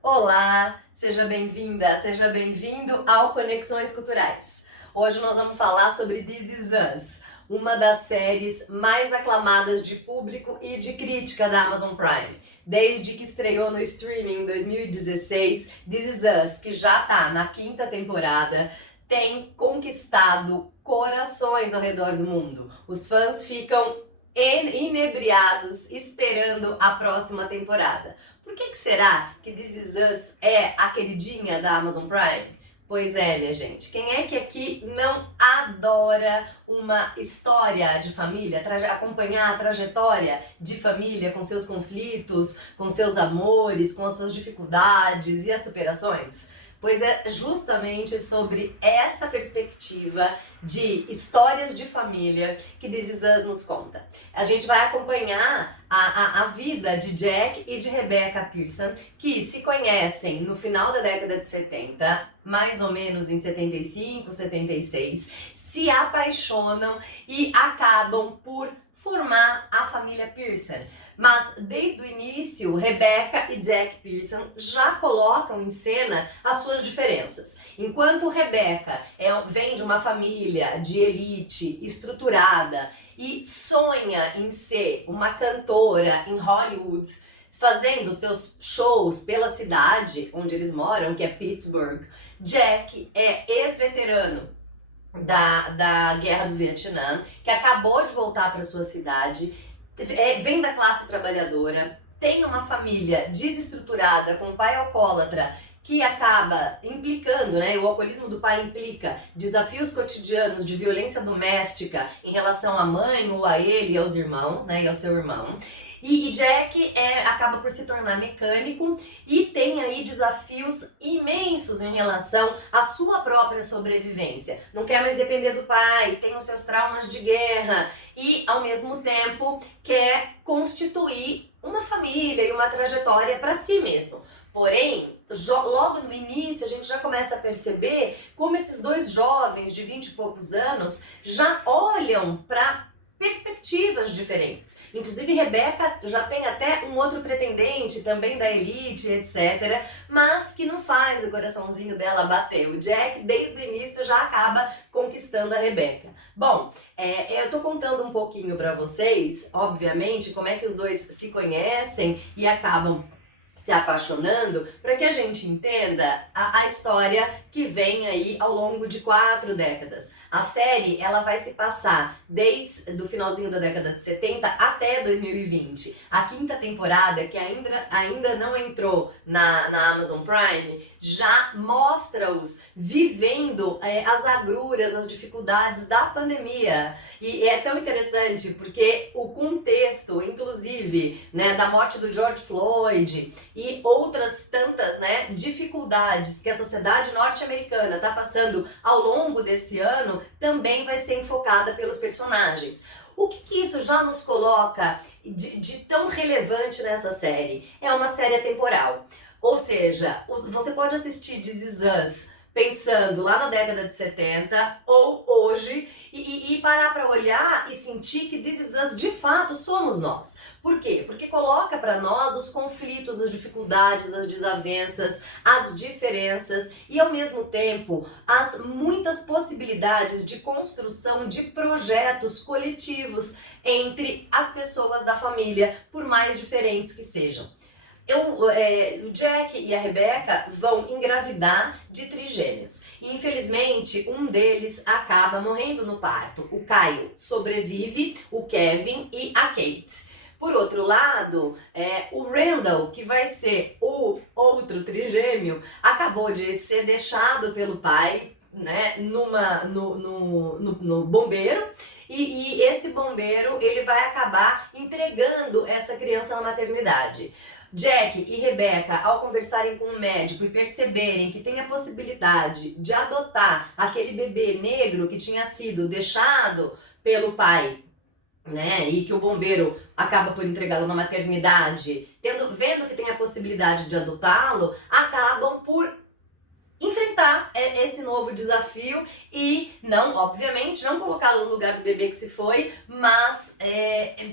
Olá, seja bem-vinda, seja bem-vindo ao Conexões Culturais. Hoje nós vamos falar sobre This Is Us, uma das séries mais aclamadas de público e de crítica da Amazon Prime. Desde que estreou no streaming em 2016, This Is Us, que já está na quinta temporada, tem conquistado corações ao redor do mundo. Os fãs ficam inebriados esperando a próxima temporada. Por que será que This Is Us é a queridinha da Amazon Prime? Pois é, minha gente, quem é que aqui não adora uma história de família, acompanhar a trajetória de família com seus conflitos, com seus amores, com as suas dificuldades e as superações? Pois é justamente sobre essa perspectiva de histórias de família que This Is Us nos conta. A gente vai acompanhar a vida de Jack e de Rebecca Pearson, que se conhecem no final da década de 70, mais ou menos em 75, 76, se apaixonam e acabam por formar a família Pearson. Mas desde o início, Rebecca e Jack Pearson já colocam em cena as suas diferenças. Enquanto Rebecca vem de uma família de elite estruturada e sonha em ser uma cantora em Hollywood, fazendo seus shows pela cidade onde eles moram, que é Pittsburgh, Jack é ex-veterano da Guerra do Vietnã, que acabou de voltar para sua cidade, vem da classe trabalhadora, tem uma família desestruturada, com um pai alcoólatra, que acaba implicando, né? O alcoolismo do pai implica desafios cotidianos de violência doméstica em relação à mãe ou a ele e aos irmãos, né? E ao seu irmão. E Jack acaba por se tornar mecânico e tem aí desafios imensos em relação à sua própria sobrevivência. Não quer mais depender do pai, tem os seus traumas de guerra e, ao mesmo tempo, quer constituir uma família e uma trajetória para si mesmo. Porém, logo no início a gente já começa a perceber como esses dois jovens de 20 e poucos anos já olham para perspectivas diferentes. Inclusive, Rebecca já tem até um outro pretendente, também da elite, etc., mas que não faz o coraçãozinho dela bater. O Jack, desde o início, já acaba conquistando a Rebecca. Bom, eu tô contando um pouquinho para vocês, obviamente, como é que os dois se conhecem e acabam se apaixonando, para que a gente entenda a história que vem aí ao longo de 4 décadas. A série ela vai se passar desde o finalzinho da década de 70 até 2020. A quinta temporada, que ainda não entrou na Amazon Prime, já mostra-os vivendo as agruras, as dificuldades da pandemia. E é tão interessante porque o contexto, inclusive, né, da morte do George Floyd e outras tantas, né, dificuldades que a sociedade norte-americana está passando ao longo desse ano, também vai ser enfocada pelos personagens. O que isso já nos coloca de tão relevante nessa série? É uma série atemporal. Ou seja, você pode assistir This Is Us pensando lá na década de 70 ou hoje e parar para olhar e sentir que This Is Us de fato somos nós. Por quê? Porque coloca para nós os conflitos, as dificuldades, as desavenças, as diferenças e ao mesmo tempo as muitas possibilidades de construção de projetos coletivos entre as pessoas da família, por mais diferentes que sejam. O Jack e a Rebecca vão engravidar de trigêmeos. E infelizmente um deles acaba morrendo no parto. O Kyle sobrevive, o Kevin e a Kate. Por outro lado, o Randall, que vai ser o outro trigêmeo, acabou de ser deixado pelo pai, né, no bombeiro. E esse bombeiro ele vai acabar entregando essa criança na maternidade. Jack e Rebecca, ao conversarem com um médico e perceberem que tem a possibilidade de adotar aquele bebê negro que tinha sido deixado pelo pai, né, e que o bombeiro acaba por entregá-lo na maternidade, vendo que tem a possibilidade de adotá-lo, acabam por enfrentar enfrentar esse novo desafio e não, obviamente, não colocá-lo no lugar do bebê que se foi, mas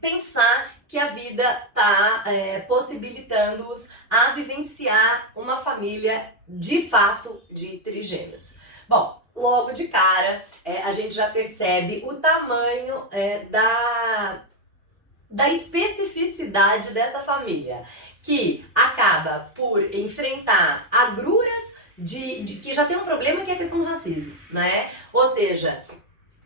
pensar que a vida está possibilitando-os a vivenciar uma família de fato de trigêmeos. Bom, logo de cara a gente já percebe o tamanho da especificidade dessa família, que acaba por enfrentar agruras de que já tem um problema, que é a questão do racismo, né? Ou seja,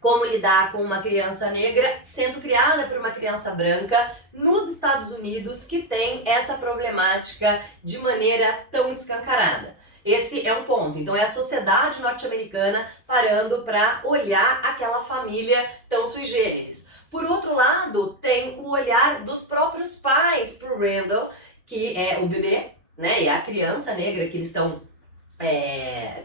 como lidar com uma criança negra sendo criada por uma criança branca nos Estados Unidos, que tem essa problemática de maneira tão escancarada. Esse é um ponto. Então é a sociedade norte-americana parando para olhar aquela família tão sui generis. Por outro lado, tem o olhar dos próprios pais para o Randall, que é o bebê, né, e a criança negra que eles estão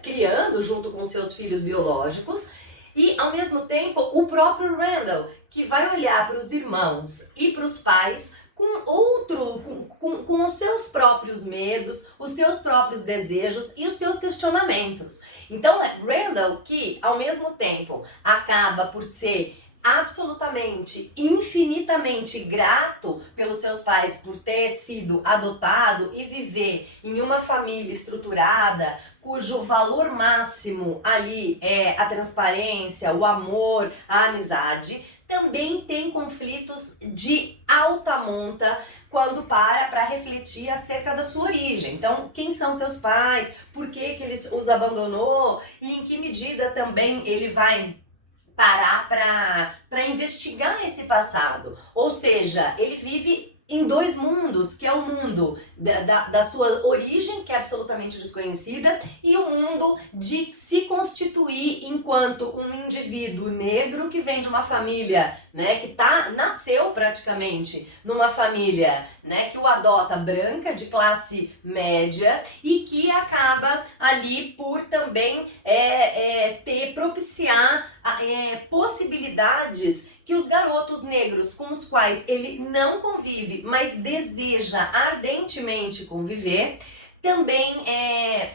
criando junto com seus filhos biológicos, e ao mesmo tempo o próprio Randall, que vai olhar para os irmãos e para os pais com os seus próprios medos, os seus próprios desejos e os seus questionamentos. Então Randall, que ao mesmo tempo acaba por ser absolutamente, infinitamente grato pelos seus pais por ter sido adotado e viver em uma família estruturada, cujo valor máximo ali é a transparência, o amor, a amizade, também tem conflitos de alta monta quando para refletir acerca da sua origem. Então, quem são seus pais, por que ele os abandonou e em que medida também ele vai parar para investigar esse passado. Ou seja, ele vive em dois mundos, que é o mundo da sua origem, que é absolutamente desconhecida, e o mundo de se constituir enquanto um indivíduo negro que vem de uma família, né, que nasceu praticamente numa família, né, que o adota branca, de classe média, e que acaba ali por também propiciar possibilidades que os garotos negros com os quais ele não convive, mas deseja ardentemente conviver, também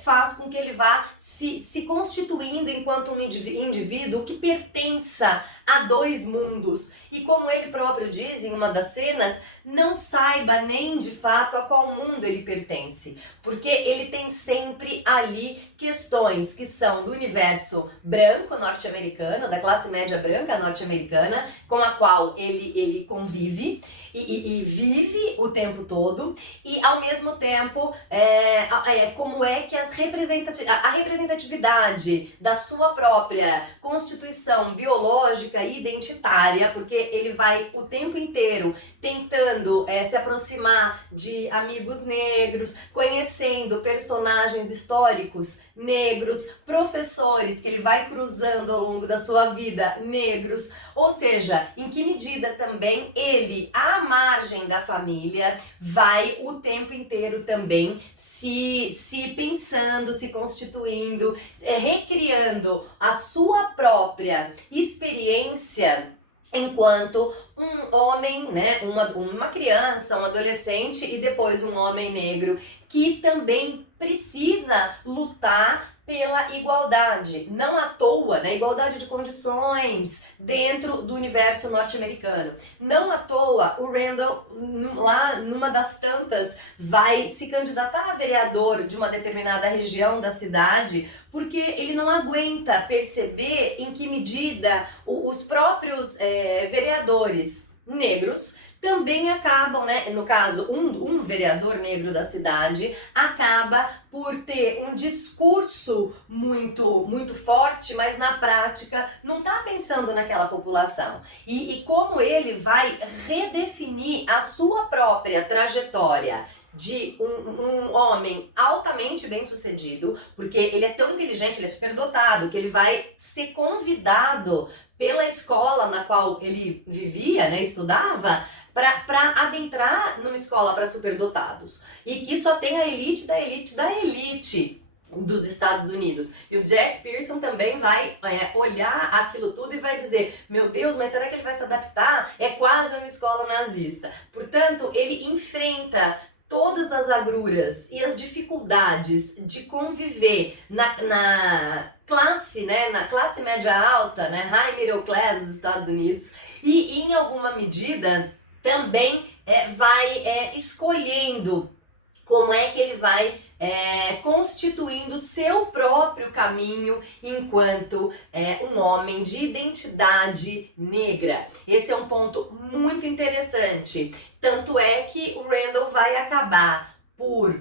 faz com que ele vá se constituindo enquanto um indivíduo que pertença a dois mundos. E como ele próprio diz em uma das cenas, não saiba nem de fato a qual mundo ele pertence. Porque ele tem sempre ali questões que são do universo branco norte-americano, da classe média branca norte-americana, com a qual ele convive e vive o tempo todo, e ao mesmo tempo como é que a representatividade da sua própria constituição biológica e identitária, porque ele vai o tempo inteiro tentando se aproximar de amigos negros, conhecendo personagens históricos negros, professores que ele vai cruzando ao longo da sua vida negros, ou seja, em que medida também ele, à margem da família, vai o tempo inteiro também se pensando, se constituindo, recriando a sua própria experiência enquanto um homem, né, uma criança, um adolescente e depois um homem negro que também precisa lutar pela igualdade, não à toa, né? Igualdade de condições dentro do universo norte-americano. Não à toa, o Randall, lá numa das tantas, vai se candidatar a vereador de uma determinada região da cidade, porque ele não aguenta perceber em que medida os próprios vereadores negros também acabam, né, no caso, um vereador negro da cidade acaba por ter um discurso muito forte, mas na prática não está pensando naquela população. E como ele vai redefinir a sua própria trajetória de um homem altamente bem-sucedido, porque ele é tão inteligente, ele é superdotado, que ele vai ser convidado pela escola na qual ele vivia, né, estudava, para adentrar numa escola para superdotados. E que só tem a elite da elite da elite dos Estados Unidos. E o Jack Pearson também vai olhar aquilo tudo e vai dizer: meu Deus, mas será que ele vai se adaptar? É quase uma escola nazista. Portanto, ele enfrenta todas as agruras e as dificuldades dificuldades de conviver na classe, né, na classe média alta, né, high middle class dos Estados Unidos, e em alguma medida também vai escolhendo como é que ele vai constituindo seu próprio caminho enquanto um homem de identidade negra. Esse é um ponto muito interessante. Tanto é que o Randall vai acabar por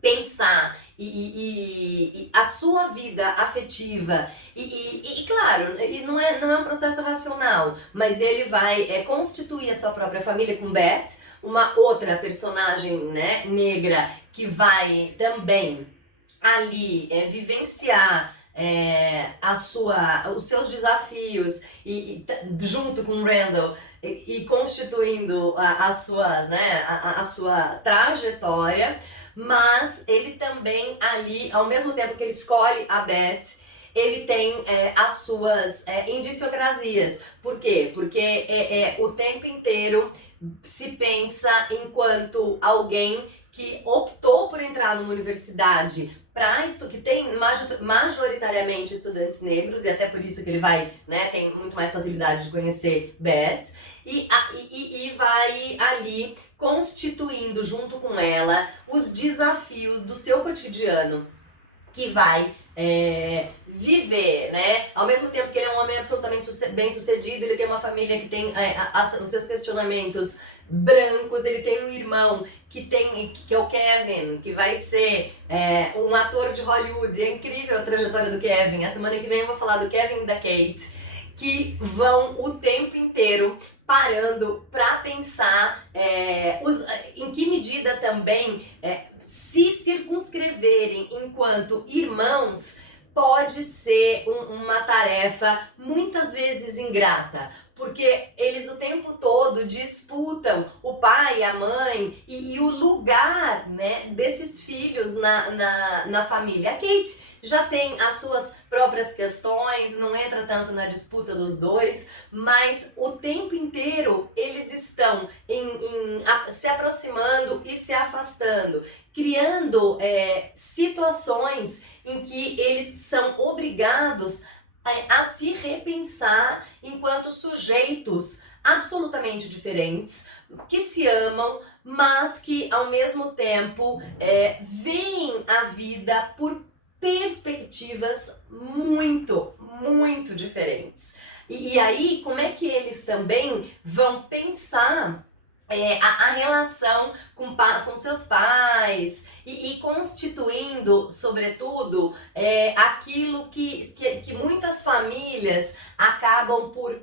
pensar e a sua vida afetiva e claro, e não é um processo racional, mas ele vai constituir a sua própria família com Beth, uma outra personagem, né, negra, que vai também ali vivenciar os seus desafios junto com Randall e constituindo a sua trajetória, mas ele também ali, ao mesmo tempo que ele escolhe a Beth, ele tem as suas indiciocrasias. Por quê? Porque o tempo inteiro se pensa enquanto alguém que optou por entrar numa universidade que tem majoritariamente estudantes negros, e até por isso que ele vai, né, tem muito mais facilidade de conhecer Beth, e vai ali constituindo junto com ela os desafios do seu cotidiano, que vai viver, né? Ao mesmo tempo que ele é um homem absolutamente bem sucedido, ele tem uma família que tem os seus questionamentos brancos, ele tem um irmão que é o Kevin, que vai ser um ator de Hollywood. É incrível a trajetória do Kevin. A semana que vem eu vou falar do Kevin e da Kate, que vão o tempo inteiro parando para pensar em que medida também se circunscreverem enquanto irmãos pode ser uma tarefa muitas vezes ingrata, porque eles o tempo todo disputam o pai, a mãe e o lugar, né, desses filhos na família. A Kate já tem as suas próprias questões, não entra tanto na disputa dos dois, mas o tempo inteiro eles estão se aproximando e se afastando, criando situações em que eles são obrigados a se repensar enquanto sujeitos absolutamente diferentes, que se amam, mas que ao mesmo tempo veem a vida por perspectivas muito, muito diferentes. E aí, como é que eles também vão pensar a relação com seus pais e constituindo, sobretudo, aquilo que muitas famílias acabam por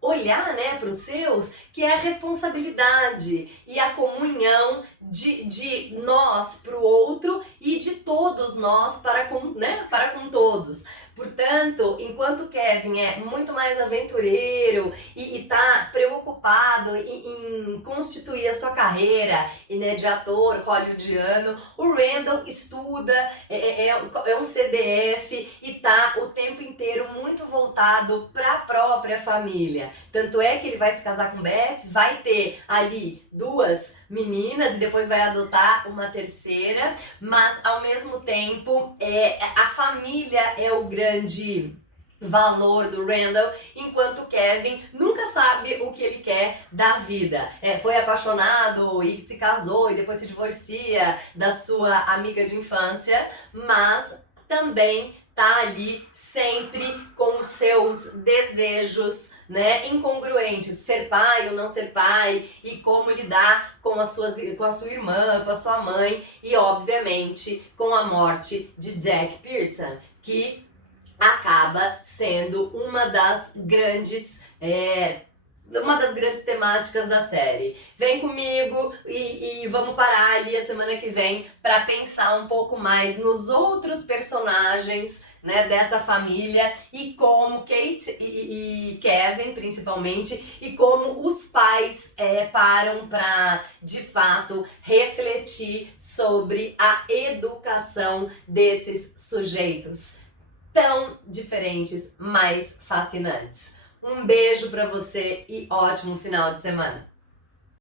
olhar, né, para os seus, que é a responsabilidade e a comunhão de nós para o outro e de todos nós para com todos. Portanto, enquanto Kevin é muito mais aventureiro e está preocupado em constituir a sua carreira de ator hollywoodiano, o Randall estuda, é um CDF e está o tempo inteiro muito voltado para a própria família. Tanto é que ele vai se casar com Beth, vai ter ali 2 meninas e depois vai adotar uma terceira, mas ao mesmo tempo a família é o grande valor do Randall, enquanto Kevin nunca sabe o que ele quer da vida. Foi apaixonado e se casou e depois se divorcia da sua amiga de infância, mas também tá ali sempre com os seus desejos, né, incongruentes, ser pai ou não ser pai, e como lidar com a sua irmã, com a sua mãe e obviamente com a morte de Jack Pearson, que acaba sendo uma das grandes temáticas da série. Vem comigo e vamos parar ali a semana que vem para pensar um pouco mais nos outros personagens, né, dessa família e como Kate e Kevin, principalmente, e como os pais param para, de fato, refletir sobre a educação desses sujeitos tão diferentes, mas fascinantes. Um beijo pra você e ótimo final de semana!